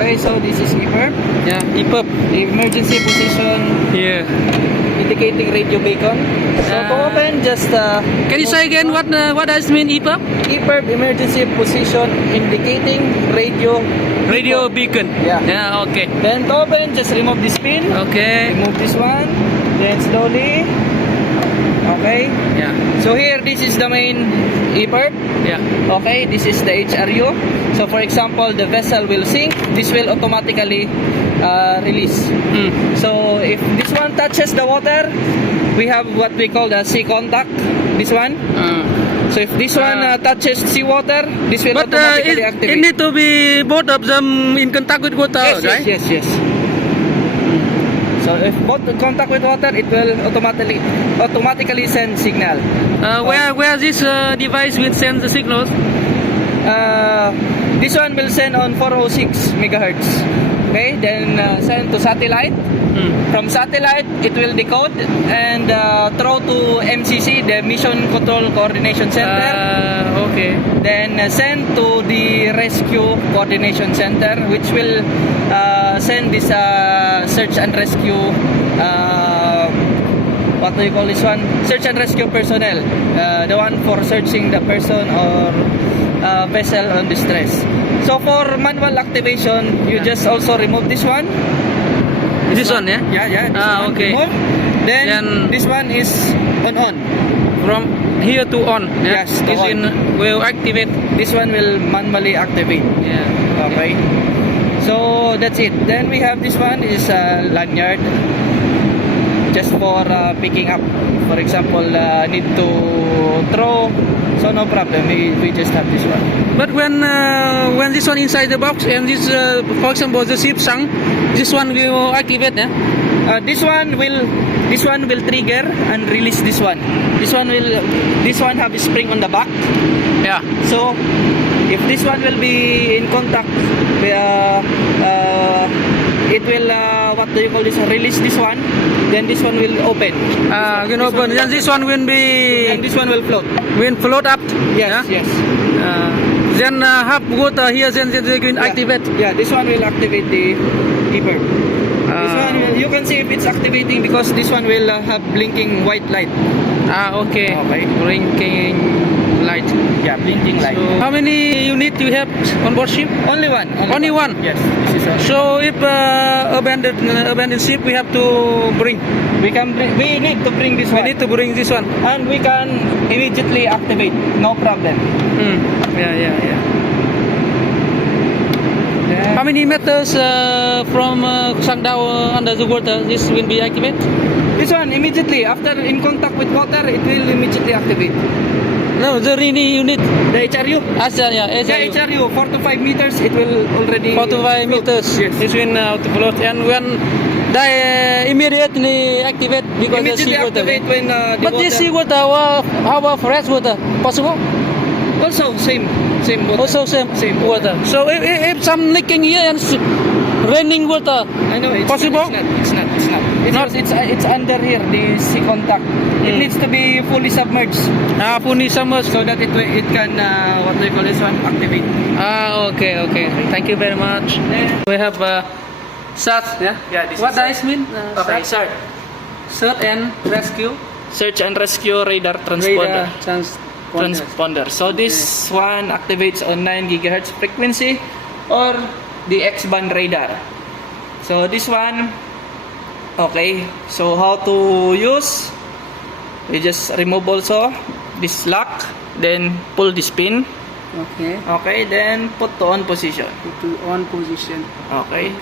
Okay, so this is EPIRB. Yeah, EPIRB. Emergency position Yeah. indicating radio beacon. So to open, just Can you say again what does mean EPIRB? EPIRB emergency position indicating radio. Radio beacon. Yeah. Yeah. Okay. Then to open, just remove this pin. Okay. Remove this one. Then slowly. Okay. Yeah. So here, this is the main EPIRB. Yeah. Okay, this is the HRU. So for example, the vessel will sink. This will automatically release. So if this one touches the water, we have what we call the sea contact. This one. So if this one touches seawater, this will automatically activate. It need to be both of them in contact with water, Yes, right? yes. So if both contact with water, it will automatically send signal. Where this device will send the signals? This one will send on 406 megahertz. Okay, then send to satellite. From satellite, it will decode and throw to MCC, the Mission Control Coordination Center. Okay. Then send to the Rescue Coordination Center, which will send this search and rescue. What do you call this one? Search and rescue personnel. The one for searching the person or vessel on distress. So for manual activation, you just also remove this one. This one, yeah? Yeah. This one, okay. remove. Then this one is on. From here to on. Yeah? Yes, to on. Will activate. This one will manually activate. Yeah. Okay. So that's it. Then we have this one is a lanyard. Just for picking up. For example, need to throw. So no problem. We just have this one. But when this one inside the box and this, for example, the ship sunk, this one will activate, yeah? This one will trigger and release this one. This one have a spring on the back. Yeah. So if this one will be in contact, it will what do you call this? Release this one. Then this one will open. Open. Then this one will be. And this one will float. Will float up. Yes. Yeah? Yes. Then have water here. Then they will activate. Yeah. This one will activate the EPIRB. This one you can see if it's activating because this one will have blinking white light. Okay. Okay. Blinking light. Yeah, blinking light. So, how many unit you have on board ship? Only one. Only one. Yes. This is all. So if abandoned ship, we have to bring. We need to bring this one. We need to bring this one. And we can immediately activate. No problem. Yeah. Then, How many meters from Sangdao under the water this will be activated? this one immediately after in contact with water, it will immediately activate. No, the RINI unit. The HRU. Yeah, The HRU 4 to 5 meters. It will already 4 to 5 float. meters. Yes. This will to float. And when they immediately activate because the Immediately sea water. activate when the But water. this sea water, how about fresh water? Possible? Also same water. Also same water. So if some leaking here and raining water, I know it's possible? It's not. It's under here the sea contact. It needs to be fully submerged fully submerged. so that it can what do you call this one activate. Okay. Thank you very much. Then, We have SAT, yeah? Yeah, this What is does mean? okay, SAT? Search and rescue. search and rescue radar transponder. Radar Transponder. So this one activates on 9 gigahertz frequency or the X-band radar. So this one, okay. So how to use? You just remove also this lock, then pull this pin. Okay. Okay, then put to on position. Put to on position. Okay.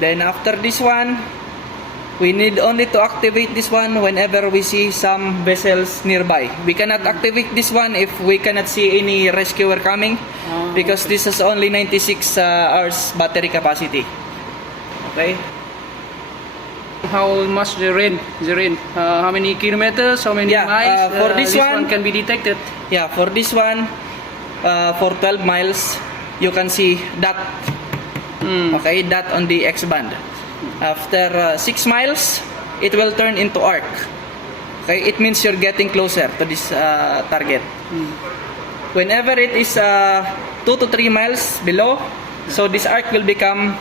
Then after this one, we need only to activate this one whenever we see some vessels nearby. We cannot activate this one if we cannot see any rescuer coming because this is only 96 hours battery capacity. Okay. How much the rain? How many kilometers? How many miles? For this one can be detected. Yeah, for this one, for 12 miles, you can see that. Okay, that on the X-band. After 6 miles, it will turn into arc. Okay, it means you're getting closer to this target. Whenever it is 2 to 3 miles below, So this arc will become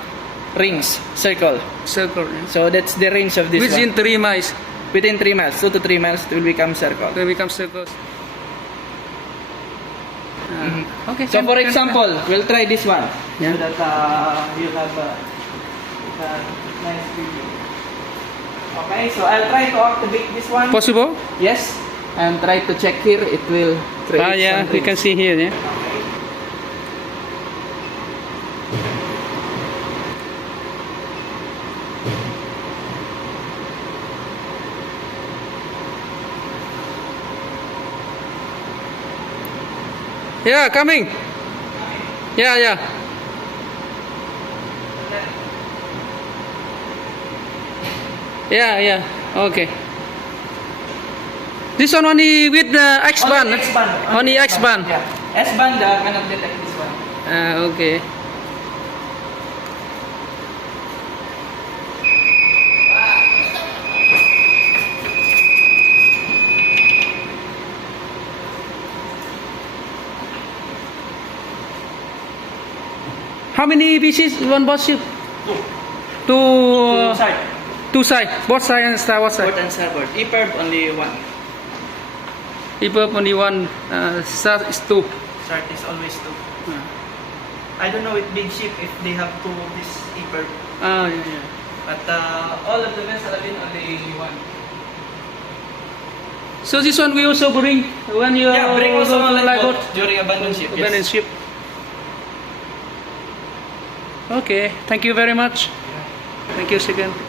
rings, circle. Circle. Yeah. So that's the range of this Within one. 3 miles, Within 3 miles, 2 to 3 miles, it will become circle. they become circles. Okay. So for example, we'll try this one. Yeah. So that you have a nice video. Okay, so I'll try to activate this one. Possible? Yes, and try to check here. It will create Yeah, some you can rings. see here. Yeah. Okay. Yeah, coming. Yeah, yeah. Yeah, yeah. Okay. This one only with the X band. Only X-band. Only X band. Yeah. S-band cannot detect this one. Okay. How many pieces one boat ship? Two. Two. Side. Two side. Both side and starboard side. Port and starboard. E-perb only one. People only one. Start is two. Start is always two. I don't know with big ship if they have two of this E-perb. Ah, yeah, yeah. But all of the vessels have been only one. So this one we also bring when you Yeah, bring also go to on live boat boat. during abandoned ship. Abandoned Yes. ship. Okay, thank you very much. Thank you, second.